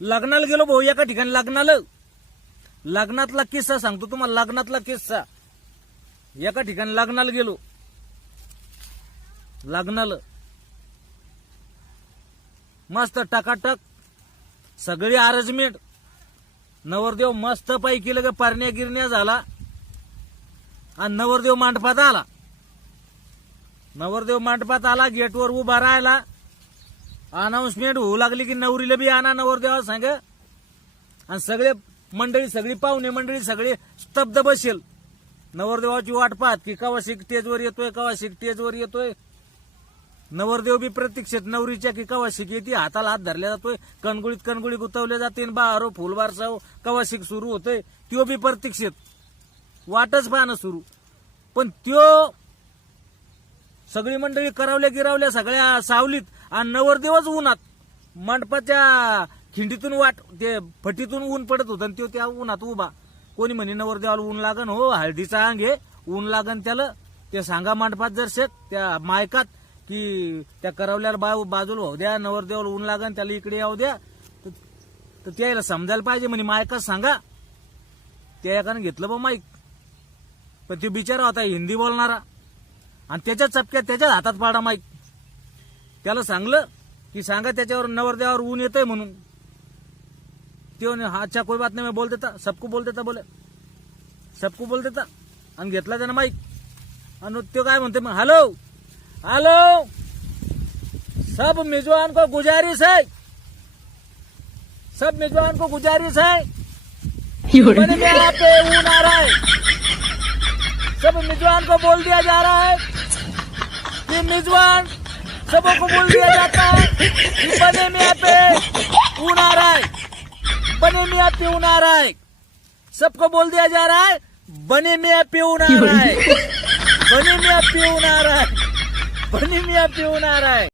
लग्नाला गेलो भाऊ, एका ठिकाणी लग्नातला किस्सा सांगतो तुम्हाला. लग्नातला किस्सा. एका ठिकाणी लग्नाला गेलो. लग्नाला मस्त टकाटक सगळी अरेंजमेंट. नवरदेव मस्त पैकी लगे परण्या गिरण्या झाला आणि नवरदेव मंडपात आला. नवरदेव मंडपात आला, गेटवर उभा राहिला. अनाउन्समेंट होऊ लागली की नवरीला बी आणा नवरदेवा सांग. आणि सगळे मंडळी, सगळी पाहुणे मंडळी सगळे स्तब्ध बसेल नवरदेवाची वाट पाहत की कवा स्टेजवर येतोय, कवा स्टेजवर येतोय. नवरदेव बी प्रतीक्षेत नवरीच्या की कवा येते. हाताला हात धरला जातोय, कणगुळी गुतवले जाते, बारो फुलबारसाव कवा सुरू होतोय. त्यो बी प्रतीक्षेत वाटच पाहणं सुरू. पण त्यो सगळी मंडळी करावल्या गिरावल्या सगळ्या सावलीत आणि नवरदेवच उन्हात. मंडपाच्या खिंडीतून ते फटीतून ऊन पडत होतं आणि त्या उन्हात उभा. कोणी म्हणे नवरदेवाला ऊन लागन, हो हळदीचा अंग हे ऊन लागन त्याला. ते सांगा मंडपात जर शेत त्या मायकात की त्या करवल्याला बाजूला होऊ द्या, नवरदेवाला ऊन लागन त्याला इकडे येऊ द्या. तर त्याला समजायला पाहिजे म्हणे मायकात सांगा. त्या एकानं घेतलं बा माईक. पण ते बिचारा होता हिंदी बोलणारा आणि त्याच्या चपक्यात त्याच्याच हातात पाडा माईक. त्याला सांगलं की सांगा त्याच्यावर नवरदेवावर ऊन येतंय म्हणून. त्यो हा अच्छा कोई बात नाही मैं बोल देता, सबको बोल देता, बोले सबको बोल देता. आणि घेतला त्यानं माईक आणि त्यो काय म्हणते मग, हॅलो हेलो, सब मेजबान को गुजारिश है, सब मेजबान को गुजारिश है, बने में यहाँ पे ऊन आ रहा है. सब मेजबान को बोल दिया जा रहा है कि मेजबान सबको बोल दिया जाता है कि बने में यहाँ पे ऊन आ रहा है, बने में यहाँ पे ऊन आ रहा है. सबको बोल दिया जा रहा है बने में यहाँ पे ऊन आ रहा है, बने में यहाँ पे ऊन आ रहा है, बने में यहाँ पे ऊन आ रहा है.